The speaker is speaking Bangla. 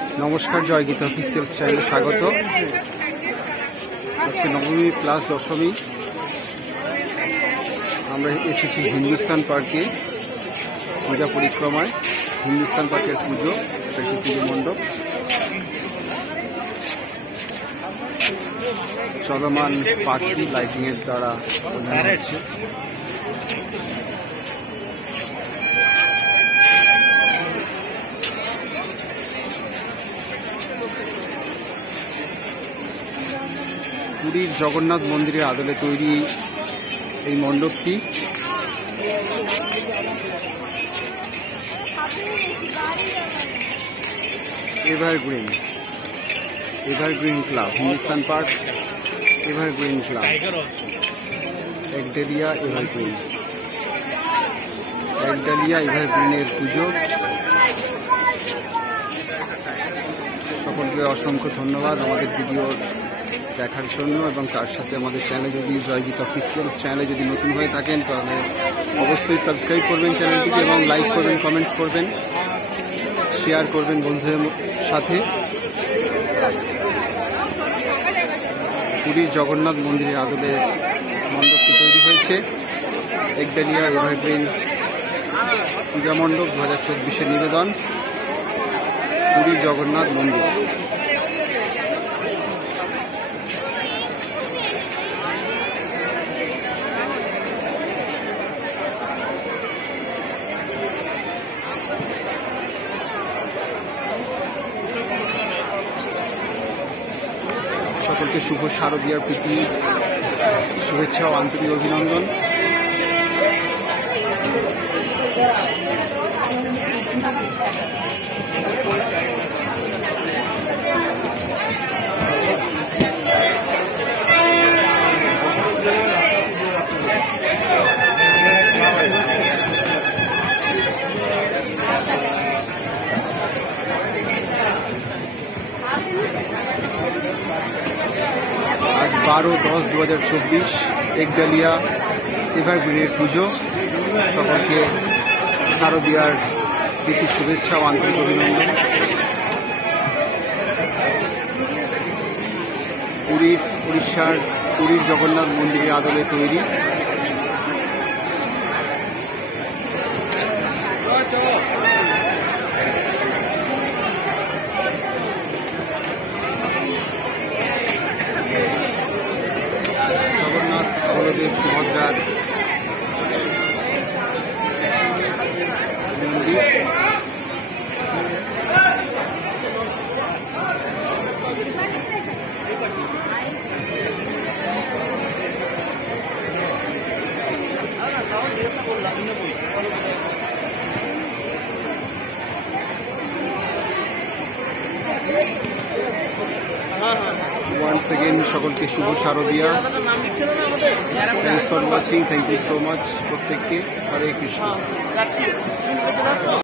নমস্কার, জয়গীতা অফিসিয়াল চ্যানেলে স্বাগত। আজকে নবমী প্লাস দশমী, আমরা এসেছি হিন্দুস্তান পার্কে পূজা পরিক্রমায়। হিন্দুস্তান পার্কের পুজো, এটা একটি পুজো মণ্ডপ। চলমান পাখি লাইটিং এর দ্বারা বোঝানো হচ্ছে। পুরীর জগন্নাথ মন্দিরের আদলে তৈরি এই মণ্ডপটি। Evergreen club, Hindustan park evergreen club, Ekdalia এভারগ্রিনের পুজো। সকলকে অসংখ্য ধন্যবাদ আমাদের ভিডিও দেখার জন্য, এবং তার সাথে আমাদের চ্যানেলে যদি জয়গীতা অফিসিয়াল চ্যানেলে যদি নতুন হয়ে থাকেন তাহলে অবশ্যই সাবস্ক্রাইব করবেন চ্যানেলটিকে, এবং লাইক করবেন, কমেন্টস করবেন, শেয়ার করবেন বন্ধুদের সাথে। পুরীর জগন্নাথ মন্দিরের আদলে মণ্ডপটি তৈরি হয়েছে। একডালিয়া এভারগ্রিন পূজা মণ্ডপ 2024-এর নিবেদন, পুরীর জগন্নাথ মন্দির। সকলকে শুভ শারদীয়ার প্রীতি শুভেচ্ছা ও আন্তরিক অভিনন্দন। আজ 12/10/2024 একডালিয়া এভারগ্রিনের পুজো। সকলকে শারদীয়ার প্রীতি শুভেচ্ছা ও আন্তরিক অভিনন্দন। পুরীর জগন্নাথ মন্দিরের আদলে তৈরি জগন্নাথ, বলদেব, সুভদ্রার মন্দির। Once again সকলকে শুভ শারদীয়া। Thanks for watching, thank you so much প্রত্যেককে। হরে কৃষ্ণ।